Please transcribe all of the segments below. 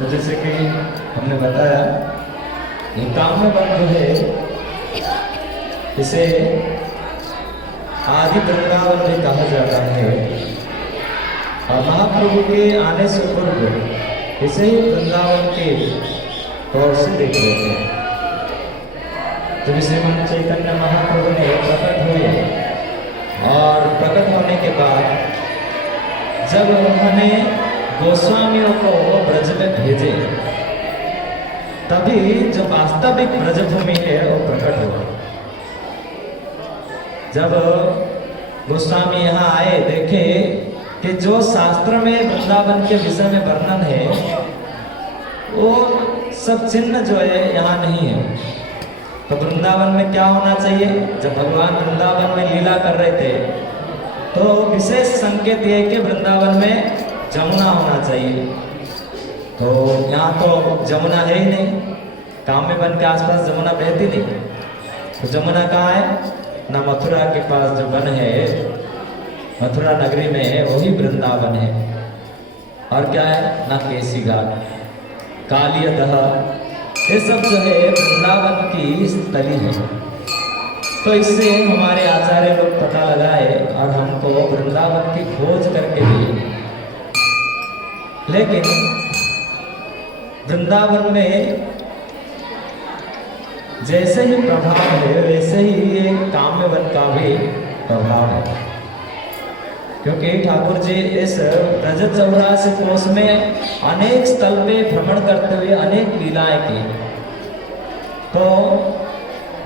तो जैसे कि हमने बताया ये काम्य वन जो है इसे आदि वृंदावन भी कहा जाता है और महाप्रभु के आने से पूर्व इसे ही वृंदावन के तौर से देख लेते हैं। जब श्रीमन चैतन्य महाप्रभु ने प्रकट हुए और प्रकट होने के बाद जब उन्होंने गोस्वामियों को ब्रज में भेजे तभी जो वास्तविक ब्रजभूमि है वो प्रकट हुआ। जब गोस्वामी यहाँ आए देखे कि जो शास्त्र में वृंदावन के विषय में वर्णन है वो सब चिन्ह जो है यहाँ नहीं है। तो वृंदावन में क्या होना चाहिए? जब भगवान वृंदावन में लीला कर रहे थे तो विशेष संकेत ये कि वृंदावन में जमुना होना चाहिए। तो यहाँ तो जमुना है ही नहीं, काम्य वन के आसपास जमुना बहती नहीं। तो जमुना कहाँ है? न मथुरा के पास जो वन है मथुरा नगरी में वही वृंदावन है। और क्या है? न केसी घाट, कालियदह, ये सब जो है वृंदावन की स्थली है। तो इससे हमारे आचार्य लोग पता लगाए और हमको वृंदावन की खोज करके दिए। लेकिन वृंदावन में जैसे ही प्रभाव है वैसे ही ये काम्य वन का भी प्रभाव है, क्योंकि ठाकुर जी इस ब्रज 84 कोष में अनेक स्थल पे भ्रमण करते हुए अनेक लीलाएं की। तो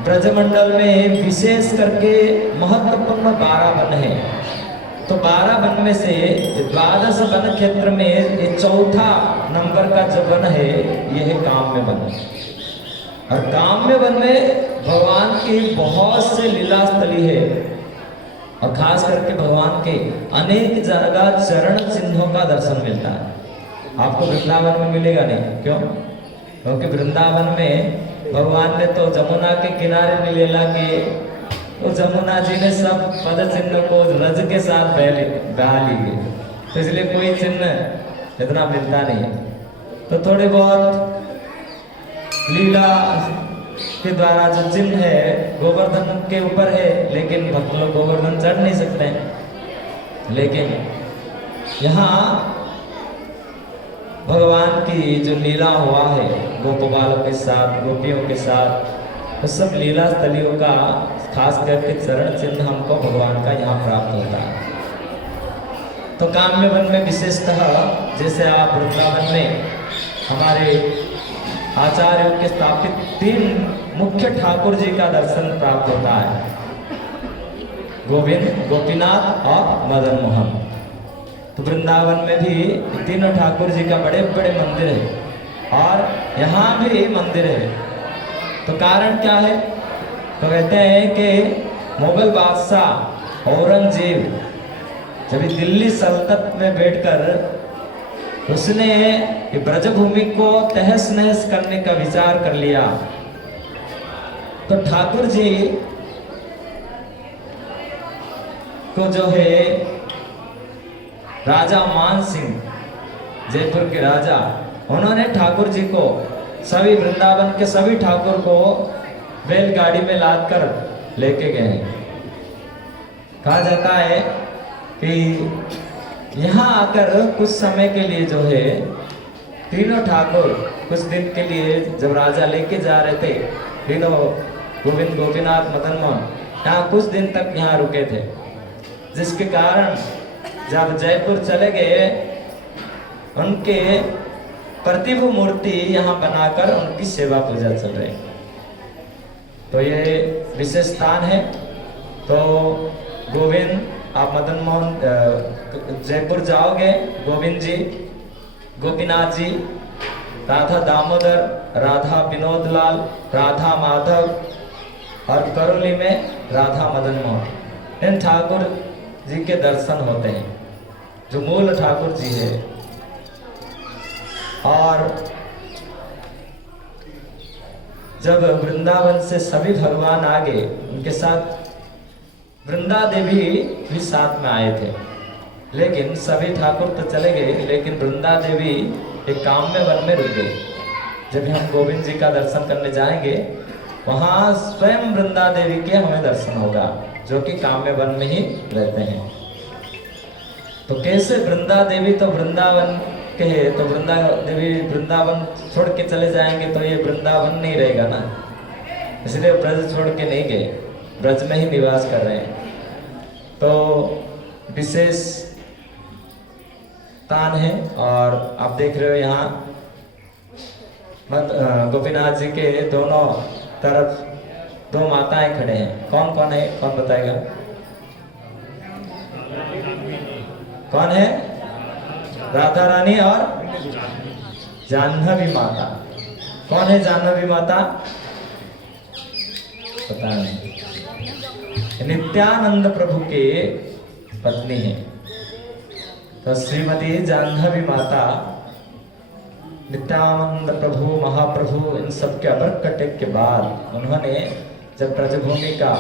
ब्रजमंडल में विशेष करके महत्वपूर्ण 12 वन है। तो 12 वन में से 12 वन क्षेत्र में ये चौथा नंबर का जो वन है यह है काम्य वन। और काम्य वन में भगवान की बहुत से लीला स्थली है और खास करके भगवान के अनेक जगह चरण चिन्हों का दर्शन मिलता है। आपको वृंदावन में मिलेगा नहीं। क्यों? क्योंकि वृंदावन में भगवान ने तो जमुना के किनारे में लीला की, तो जमुना जी ने सब पद चिन्ह को रज के साथ बहा लिए, तो इसलिए कोई चिन्ह इतना मिलता नहीं है। तो थोड़े बहुत लीला के द्वारा जो चिन्ह है गोवर्धन के ऊपर है, लेकिन भक्त लोग गोवर्धन चढ़ नहीं सकते हैं। लेकिन यहाँ भगवान की जो लीला हुआ है गोप बालों के साथ, गोपियों के साथ, तो सब लीला स्थलियों का खास करके चरण चिन्ह हमको भगवान का यहाँ प्राप्त होता है। तो काम्य वन में विशेषतः जैसे आप वृंदावन में हमारे आचार्यों के स्थापित 3 मुख्य ठाकुर जी का दर्शन प्राप्त होता है, गोविंद, गोपीनाथ और मदन मोहन। तो वृंदावन में भी तीनों ठाकुर जी का बड़े बड़े मंदिर है और यहाँ भी मंदिर है। तो कारण क्या है? तो कहते हैं कि मुगल बादशाह औरंगजेब जब दिल्ली सल्तनत में बैठकर उसने ब्रजभूमि को तहस नहस करने का विचार कर लिया, तो ठाकुर जी को जो है राजा मान सिंह, जयपुर के राजा, उन्होंने ठाकुर जी को सभी वृंदावन के सभी ठाकुर को बैलगाड़ी में लाद कर लेके गए। कहा जाता है कि यहाँ आकर कुछ समय के लिए जो है तीनों ठाकुर कुछ दिन के लिए जब राजा लेके जा रहे थे, तीनों गोविंद, गोपीनाथ, मदन मोहन यहाँ कुछ दिन तक यहाँ रुके थे, जिसके कारण जब जयपुर चले गए उनके प्रतिभू मूर्ति यहाँ बनाकर उनकी सेवा पूजा चल रही। तो ये विशेष स्थान है। तो गोविंद, आप मदन मोहन जयपुर जाओगे, गोविंद जी, गोपीनाथ जी, राधा दामोदर, राधा विनोद लाल, राधा माधव और करौली में राधा मदन मोहन, इन ठाकुर जी के दर्शन होते हैं जो मूल ठाकुर जी है। और जब वृंदावन से सभी भगवान आ गए, उनके साथ वृंदा देवी भी साथ में आए थे, लेकिन सभी ठाकुर तो चले गए, लेकिन वृंदा देवी एक काम्य वन में रुके। जब हम गोविंद जी का दर्शन करने जाएंगे, वहां स्वयं वृंदा देवी के हमें दर्शन होगा, जो कि काम्य वन में ही रहते हैं। तो कैसे वृंदा देवी तो वृंदावन के है, तो वृंदा देवी वृंदावन छोड़ के चले जाएंगे तो ये वृंदावन नहीं रहेगा ना, इसलिए ब्रज छोड़ के नहीं गए, ब्रज में ही निवास कर रहे हैं। तो विशेष स्थान है। और आप देख रहे हो यहाँ गोपीनाथ जी के दोनों तरफ दो माताएं खड़े हैं। कौन कौन है, कौन बताएगा? कौन है? राधा रानी और जाह्नवी माता। कौन है जाह्नवी माता? पता नहीं। नित्यानंद प्रभु के पत्नी है। तो श्रीमती जाह्नवी माता नित्यानंद प्रभु, महाप्रभु, इन सब के अबरकटे के बाद उन्होंने जब ब्रजभूमि का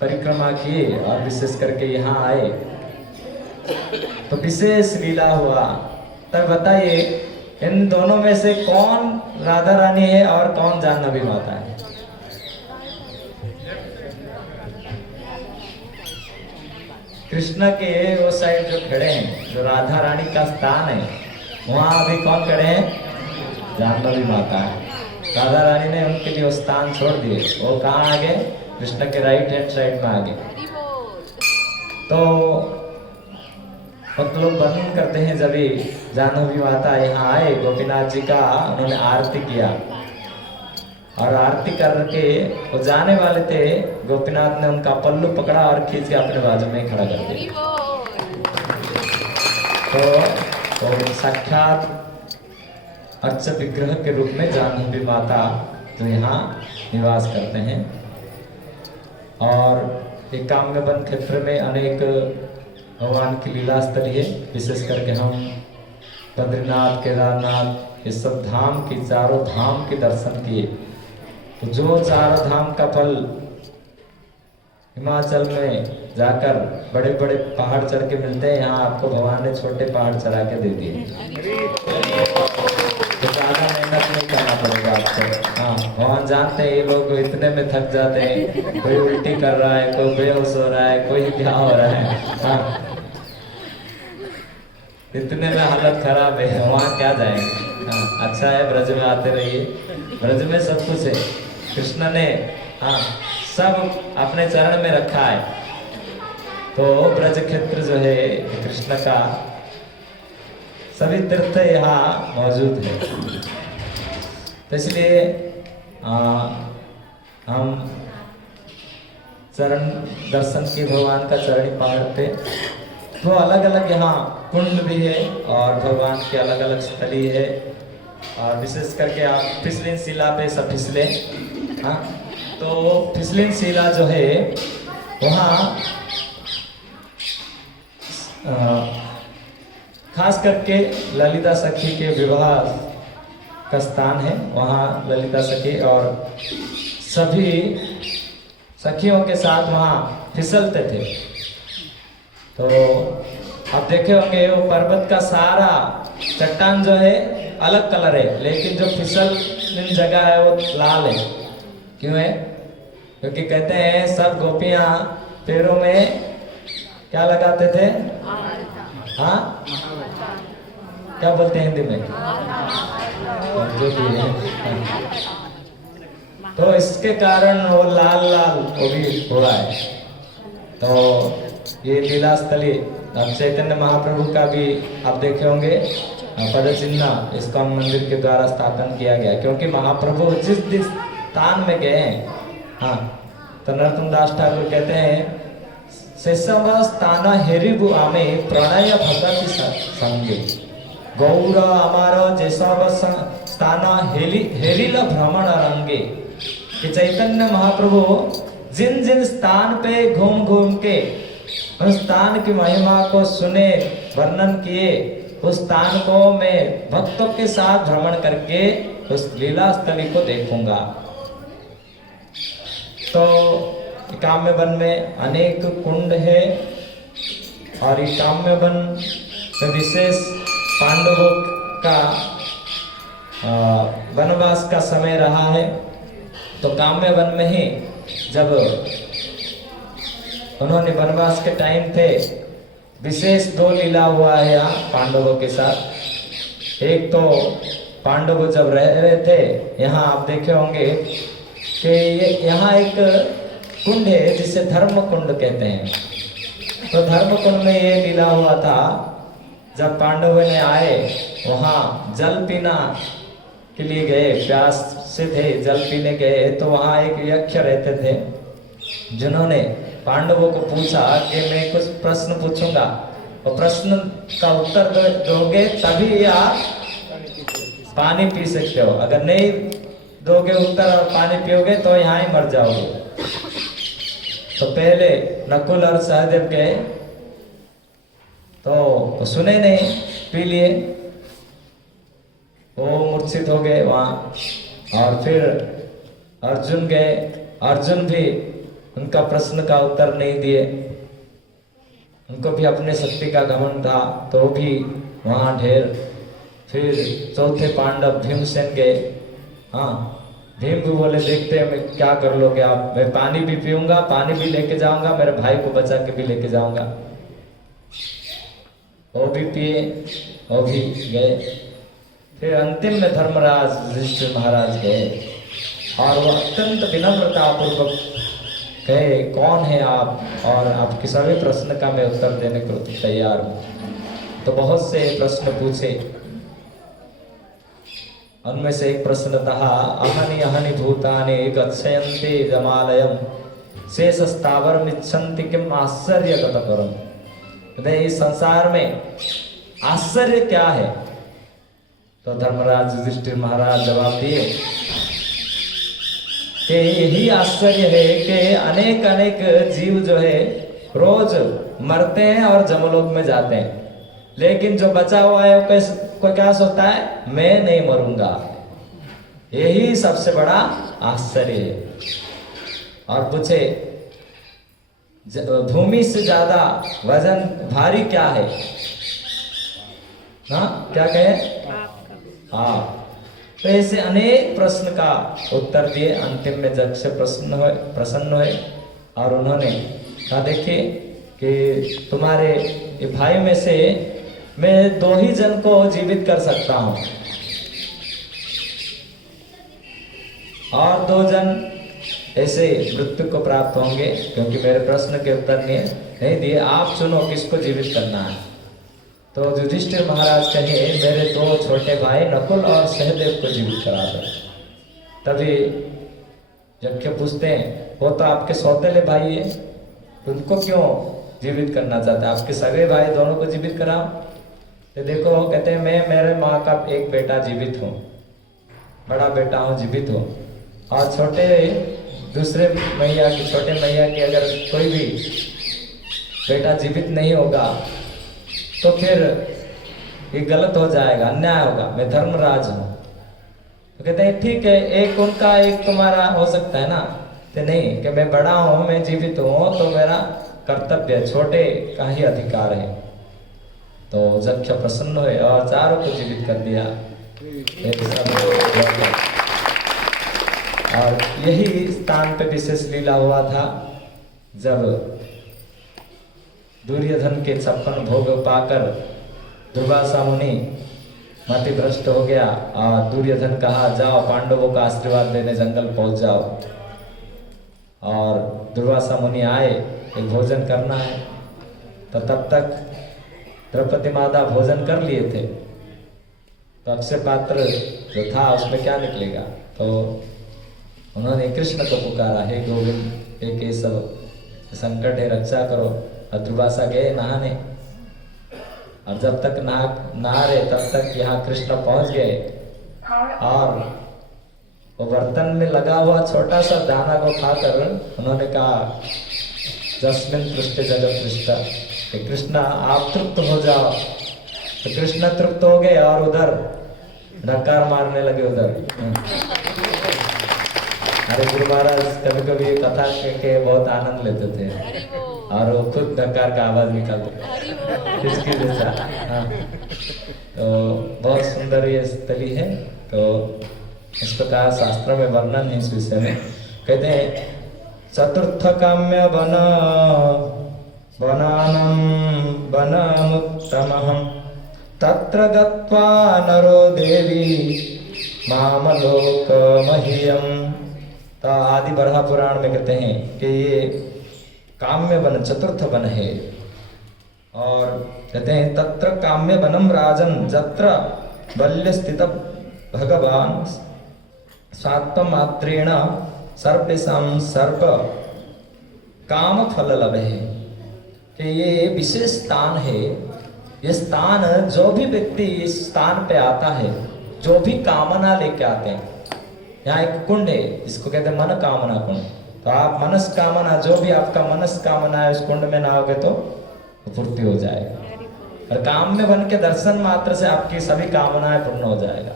परिक्रमा किए और विशेष करके यहाँ आए तो विशेष लीला हुआ। तब बताइए इन दोनों में से कौन राधा रानी है और कौन जाह्नवी माता है? कृष्ण के वो साइड जो खड़े हैं, जो राधा रानी का स्थान है, वहां अभी कौन खड़े हैं? जाह्नवी माता है। राधा रानी ने उनके लिए वो स्थान छोड़ दिए, वो कहाँ आ गए? कृष्ण के राइट हैंड साइड में आ गए। तो भक्त लोग वर्णन करते हैं, जब जाह्नवी माता यहाँ आए, गोपीनाथ जी का उन्होंने आरती किया और आरती करके वो जाने वाले थे, गोपीनाथ ने उनका पल्लू पकड़ा और खींच के अपने बाजू में खड़ा कर दिया। तो साक्षात अर्च विग्रह के रूप में जाह्नवी माता तो यहाँ निवास करते हैं। और एक काम्य वन क्षेत्र में अनेक भगवान की लीला स्थली है। विशेष करके हम बद्रीनाथ, केदारनाथ, ये सब धाम की, चारों धाम के दर्शन किए। तो जो चारों धाम का फल हिमाचल में जाकर बड़े बड़े पहाड़ चढ़ के मिलते हैं, यहाँ आपको भगवान ने छोटे पहाड़ चढ़ा के दे दिए। तो ज्यादा मेहनत नहीं करना पड़ेगा आपको। हाँ, भगवान जानते हैं ये लोग इतने में थक जाते हैं, कोई उल्टी कर रहा है, कोई बेहोश हो रहा है, कोई क्या हो रहा है। हाँ, इतने में हालत खराब है, वहाँ क्या जाएंगे। हाँ, अच्छा है ब्रज में आते रहिए, ब्रज में सब कुछ है। कृष्ण ने हाँ सब अपने चरण में रखा है। तो ब्रज क्षेत्र जो है कृष्ण का, सभी तीर्थ यहाँ मौजूद है। तो इसलिए हम चरण दर्शन की भगवान का चरण पहाड़ पे तो अलग अलग यहाँ कुंड भी है और भगवान की अलग अलग स्थली है। और विशेष करके आप फिसलिन शिला पे सब फिसले। हाँ, तो फिसलिन शिला जो है वहाँ खास करके ललिता सखी के विवाह का स्थान है। वहाँ ललिता सखी और सभी सखियों के साथ वहाँ फिसलते थे। तो आप देखे होंगे वो पर्वत का सारा चट्टान जो है अलग कलर है, लेकिन जो फिसल जगह है वो लाल है। क्यों है? क्योंकि कहते हैं सब गोपियां पैरों में क्या लगाते थे? हाँ, क्या बोलते हैं हिंदी में? जो भी है। तो इसके कारण वो लाल लाल वो भी हो रहा है। तो ये लीला स्थली अब चैतन्य महाप्रभु का भी आप देखे होंगे पद चिन्ह इसका मंदिर के द्वारा स्थापन किया गया, क्योंकि महाप्रभु जिस स्थान में गए हैं। हाँ, तो नरोत्तम दास ठाकुर कहते हैं शेषव स्थान हेरिबु आमे प्रणय भगति संगे गौर अमार जेसव स्थान हेरिल भ्रमण रंगे। कि चैतन्य महाप्रभु जिन जिन स्थान पे घूम घूम के उस स्थान की महिमा को सुने, वर्णन किए, उस स्थान को मैं भक्तों के साथ भ्रमण करके उस लीला स्थली को देखूंगा। तो काम्य वन में अनेक कुंड है और ये काम्य वन में विशेष पांडवों का वनवास का समय रहा है। तो काम्य वन में ही जब उन्होंने वनवास के टाइम थे, विशेष 2 लीला हुआ है यहाँ पांडवों के साथ। एक तो पांडव जब रह रहे थे यहाँ, आप देखे होंगे कि यहाँ एक कुंड है जिसे धर्म कुंड कहते हैं। तो धर्म कुंड में ये लीला हुआ था, जब पांडव ने आए वहाँ जल पीना के लिए गए, प्यास से थे, जल पीने गए, तो वहाँ एक यक्ष रहते थे जिन्होंने पांडवों को पूछा कि मैं कुछ प्रश्न पूछूंगा और प्रश्न का उत्तर दोगे तभी आप पानी पी सकते हो, अगर नहीं दोगे उत्तर और पानी पियोगे तो यहाँ ही मर जाओगे। तो पहले नकुल और सहदेव गए तो सुने नहीं, पी लिए, वो मूर्छित हो गए वहां। और फिर अर्जुन गए, अर्जुन भी उनका प्रश्न का उत्तर नहीं दिए, उनको भी अपने शक्ति का घमंड था तो भी वहां ढेर। फिर चौथे पांडव भीमसेन गए, हाँ भीम भी बोले देखते हैं मैं क्या कर लोगे आप, मैं पानी भी पीऊंगा, पानी भी लेके जाऊंगा, मेरे भाई को बचा के भी लेके जाऊंगा। वो भी पिए, वो भी गए। फिर अंतिम में धर्मराज युधिष्ठिर महाराज गए और वो अत्यंत विनम्रता पूर्वक कहे कौन है आप, और आपके सभी प्रश्न का मैं उत्तर देने को तैयार हूँ। तो बहुत से प्रश्न पूछे, उनमें से एक प्रश्न था अहनि अहनि भूतानि गच्छन्ति जमालयम शेषस्तावर मिच्छन्ति किम आश्चर्यगतकरम्। इस संसार में आश्चर्य क्या है? तो धर्मराज युधिष्ठिर महाराज जवाब दिए कि यही आश्चर्य है कि अनेक अनेक जीव जो है रोज मरते हैं और जमलोक में जाते हैं, लेकिन जो बचा हुआ है को क्या सोचता है, मैं नहीं मरूंगा। यही सबसे बड़ा आश्चर्य है। और पूछे भूमि से ज्यादा वजन भारी क्या है? हाँ क्या कहे? हाँ। तो ऐसे अनेक प्रश्न का उत्तर दिए। अंतिम में जग से प्रसन्न हुए और उन्होंने कहा देखिए कि तुम्हारे भाई में से मैं 2 ही जन को जीवित कर सकता हूं और 2 जन ऐसे मृत्यु को प्राप्त होंगे, क्योंकि मेरे प्रश्न के उत्तर नहीं दिए। आप चुनो किसको जीवित करना है। तो युधिष्ठिर महाराज कहे मेरे 2 छोटे भाई नकुल और सहदेव को जीवित करा दो। तभी यज्ञ पूछते हैं वो तो आपके सौतेले भाई है, उनको क्यों जीवित करना चाहते हैं? आपके सगे भाई दोनों को जीवित कराओ। तो देखो वो कहते हैं मैं मेरे माँ का एक बेटा जीवित हूँ, बड़ा बेटा हूँ, जीवित हूँ, और छोटे दूसरे मैया की, छोटे मैया की अगर कोई भी बेटा जीवित नहीं होगा तो फिर ये गलत हो जाएगा, अन्याय होगा, मैं धर्मराज हूँ। तो कहते हैं ठीक है, एक उनका एक तुम्हारा हो सकता है ना। तो नहीं कि मैं बड़ा हूँ, मैं जीवित हूँ, तो मेरा कर्तव्य, छोटे का ही अधिकार है। तो जक्ष प्रसन्न हुए और 4 को जीवित कर दिया। और यही स्थान पे विशेष लीला हुआ था जब दुर्योधन के 56 भोग पाकर दुर्वासा मुनि मतिभ्रष्ट हो गया और दुर्योधन कहा जाओ पांडवों का आशीर्वाद देने जंगल पहुंच जाओ। और दुर्वासा मुनि आए, एक भोजन करना है। तो तब तक द्रौपदी माता भोजन कर लिए थे, तो अक्षय पात्र जो था उसमें क्या निकलेगा। तो उन्होंने कृष्ण को पुकारा, हे गोविंद, हे केशव, संकट है, रक्षा करो। और दुर्वासा गए नहाने, और जब तक नहा रहे तब तक यहाँ कृष्ण पहुंच गए और वो बर्तन में लगा हुआ छोटा सा दाना को खाकर उन्होंने कहा जस्मिन पृष्ठ जगत पृष्ठ, कृष्ण आप तृप्त हो जाओ। तो कृष्ण तृप्त हो गए और उधर धक्कार मारने लगे उधर। अरे गुरु महाराज कभी कभी ये कथा के बहुत आनंद लेते थे और वो खुद धक्कार का आवाज निकालते। किसकी जैसा। हाँ, तो बहुत सुंदर ये स्थली है। तो इस प्रकार शास्त्र में वर्णन है इस विषय में। कहते हैं चतुर्थ काम्य वनानं वनमुत्तमहं तत्र गत्वा नरो देवी मामलोकमह्यं। तो आदि बरहा पुराण में कहते हैं कि ये काम्य वन चतुर्थ वन है। और कहते हैं तत्र काम्य वनम राजन जत्र बल्य स्थित भगवान सात्व मात्रेण सर्पेशम सर्प काम फल लभे। कि ये विशेष स्थान है। ये स्थान जो भी व्यक्ति इस स्थान पे आता है, जो भी कामना लेके आते हैं, यहाँ एक कुंड है जिसको कहते हैं मन कामना कुंड। तो आप मनस कामना, जो भी आपका मनस कामना है उस कुंड में नहाओगे तो पूर्ति हो जाएगा। और काम में बन के दर्शन मात्र से आपकी सभी कामनाएं पूर्ण हो जाएगा।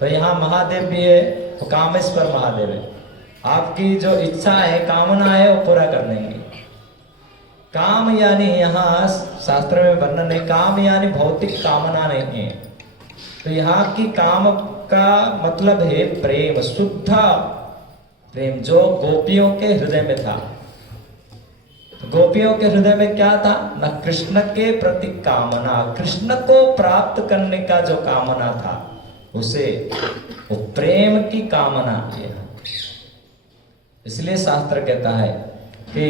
तो यहाँ महादेव भी है, वो कामेश्वर महादेव है। आपकी जो इच्छा है, कामना है, वो पूरा कर देंगे। काम यानी यहाँ शास्त्र में वर्णन है, काम यानी भौतिक कामना नहीं है। तो यहाँ की काम का मतलब है प्रेम, शुद्ध प्रेम, जो गोपियों के हृदय में था। तो गोपियों के हृदय में क्या था? न कृष्ण के प्रति कामना, कृष्ण को प्राप्त करने का जो कामना था उसे, वो प्रेम की कामना है। इसलिए शास्त्र कहता है कि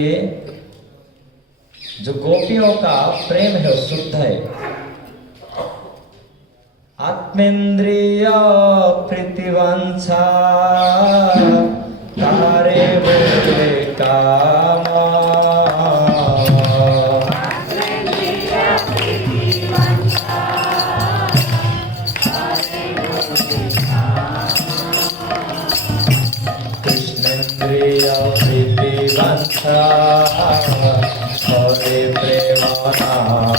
जो गोपियों का प्रेम है वो शुद्ध है। आत्मेंद्रिय प्रीतिवंशा तारे बोले कामा। कृष्णेंद्रिय प्रीतिवंशा हरे प्रेम नामा।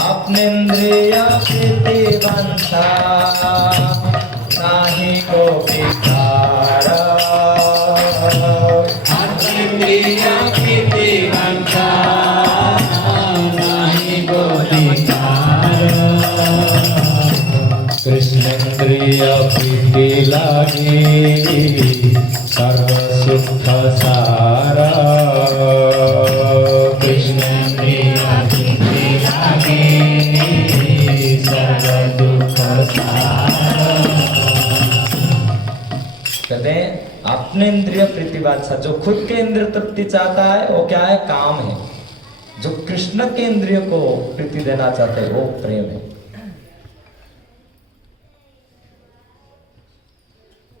आत्मेंद्रिय प्रीतिवंशा नाही गोपिकारा। आत्मेंद्रिय प्रीतिवंशा नाही गोपिकारा। कृष्णेंद्रिय प्रीति लागे सर्व सुख सारा। कृष्णेंद्रिय प्रीति लागे सर्व दुख सारा। कहते हैं अपने इंद्रिय प्रीतिवांछा, जो खुद के इंद्रिय तृप्ति चाहता है वो क्या है? काम है। जो कृष्ण के इंद्रियों को प्रीति देना चाहते हैं वो प्रेम है।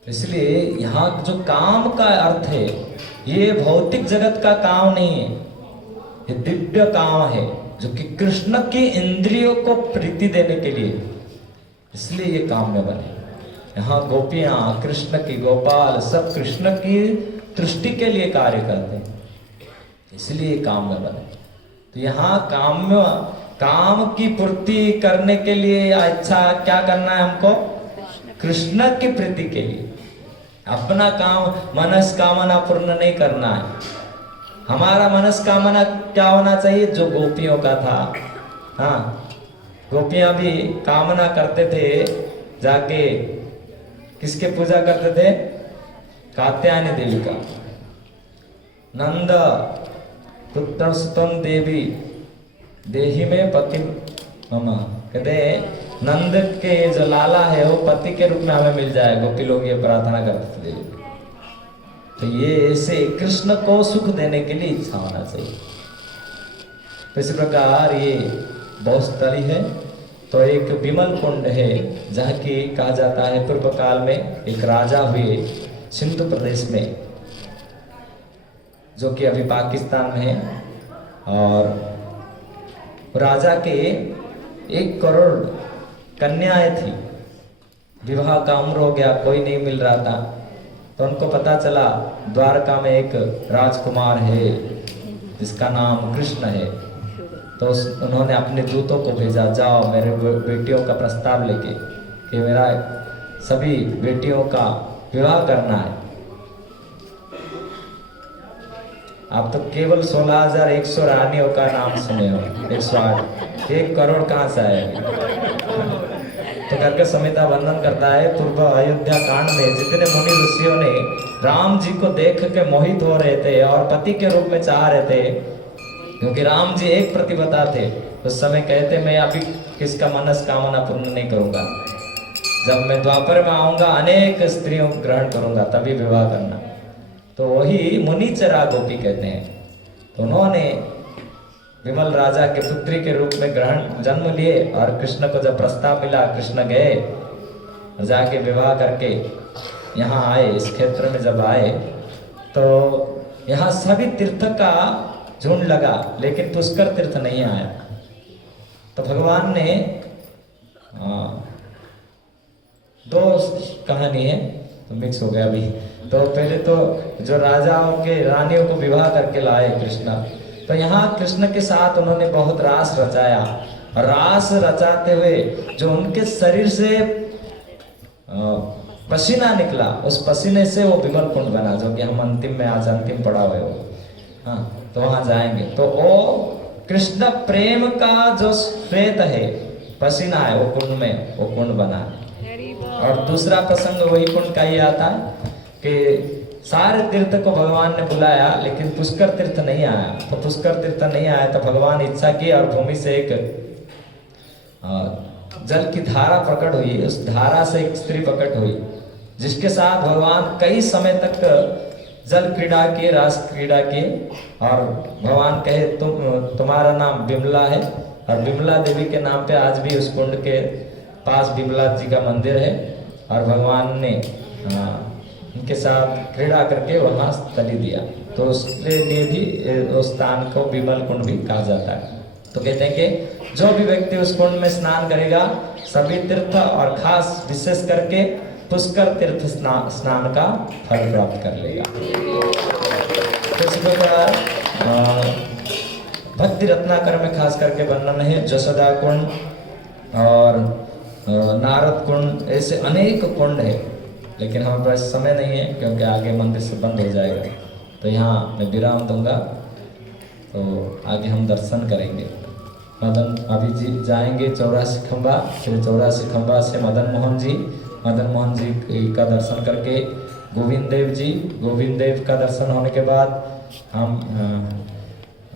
इसलिए यहाँ जो काम का अर्थ है, ये भौतिक जगत का काम नहीं है, ये दिव्य काम है जो कि कृष्ण की इंद्रियों को प्रीति देने के लिए, इसलिए ये काम में बने। यहाँ गोपियां कृष्ण की, गोपाल सब कृष्ण की तुष्टि के लिए कार्य करते हैं, इसलिए काम में बने। तो यहाँ काम की पूर्ति करने के लिए अच्छा क्या करना है हमको? कृष्ण की प्रीति के लिए अपना काम मनस्कामना पूर्ण नहीं करना है। हमारा मनस्कामना क्या होना चाहिए? जो गोपियों का था। हाँ, गोपियां भी कामना करते थे, जाके किसके पूजा करते थे? कात्यायनी देवी का। नंद पुत्र सुतम देवी देही में पति ममा। कहते नंद के जो लाला है वो पति के रूप में हमें मिल जाए, गोपी लोग ये प्रार्थना करते थे। तो ये ऐसे कृष्ण को सुख देने के लिए इच्छा होना चाहिए। तो इसी प्रकार ये बहुस्थली है। तो एक विमल कुंड है जहाँ की कहा जाता है पूर्व काल में एक राजा हुए सिंधु प्रदेश में, जो कि अभी पाकिस्तान में है। और राजा के 1 करोड़ कन्याएं थी। विवाह का उम्र हो गया, कोई नहीं मिल रहा था। तो उनको पता चला द्वारका में एक राजकुमार है जिसका नाम कृष्ण है। तो उन्होंने अपने दूतों को भेजा, जाओ मेरे बेटियों का प्रस्ताव लेके कि मेरा सभी बेटियों का विवाह करना है। आप तो केवल 16,100 रानियों का नाम सुने हो, 108, 1 करोड़ कहाँ से आएगी। तो करके संहिता वर्णन करता है पूर्व अयोध्या कांड में जितने मुनि ऋषियों ने राम जी को देख के मोहित हो रहे थे और पति के रूप में चाह रहे थे, क्योंकि राम जी एक प्रतिव्रता थे। उस समय कहते मैं अभी किसका मनस्कामना पूर्ण नहीं करूंगा, जब मैं द्वापर में आऊंगा अनेक स्त्रियों को ग्रहण करूंगा तभी विवाह करना। तो वही मुनिचरा गोपी कहते हैं। तो उन्होंने विमल राजा के पुत्री के रूप में ग्रहण जन्म लिए और कृष्ण को जब प्रस्ताव मिला, कृष्ण गए जाके विवाह करके यहाँ आए। इस क्षेत्र में जब आए तो यहाँ सभी तीर्थ का झुंड लगा, लेकिन पुष्कर तीर्थ नहीं आया। तो भगवान ने दो कहानी है तो मिक्स हो गया अभी। तो पहले तो जो राजाओं के रानियों को विवाह करके लाए कृष्ण, तो यहाँ कृष्ण के साथ उन्होंने बहुत रास रचाया। और रास रचाते हुए जो उनके शरीर से पसीना निकला, उस पसीने से वो विमल कुंड बना, जो कि हम अंतिम में आज अंतिम पड़ा हुए हो। हाँ, तो वहां जाएंगे तो वो कृष्ण प्रेम का जो श्वेत है, पसीना है, वो कुंड में वो कुंड बना। और दूसरा प्रसंग वही कुंड का ही आता है कि सारे तीर्थ को भगवान ने बुलाया, लेकिन पुष्कर तीर्थ नहीं आया। तो पुष्कर तीर्थ नहीं आया तो भगवान इच्छा की और भूमि से एक जल की धारा प्रकट हुई। उस धारा से एक स्त्री प्रकट हुई, जिसके साथ भगवान कई समय तक जल क्रीड़ा किए, रास क्रीड़ा किए। और भगवान कहे तुम्हारा नाम विमला है, और विमला देवी के नाम पे आज भी उस कुंड के पास विमला जी का मंदिर है। और भगवान ने उनके साथ क्रीड़ा करके वहां तली दिया, तो उसके लिए भी उस स्थान को विमल कुंड भी कहा जाता है। तो कहते हैं कि जो भी व्यक्ति उस कुंड में स्नान करेगा सभी तीर्थ और खास विशेष करके पुष्कर तीर्थ स्नान का फल प्राप्त कर लेगा। इस प्रकार भक्ति रत्नाकर में खास करके वर्णन है जसोदा कुंड और नारद कुंड, ऐसे अनेक कुंड है, लेकिन हमारे पास समय नहीं है क्योंकि आगे मंदिर से बंद हो जाएगा। तो यहाँ मैं विराम दूंगा, तो आगे हम दर्शन करेंगे। मदन अभी जी जाएंगे 84 खंबा, फिर 84 खंबा से मदन मोहन जी का दर्शन करके गोविंद देव का दर्शन होने के बाद हम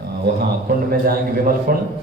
वहाँ कुंड में जाएंगे, विमल कुंड।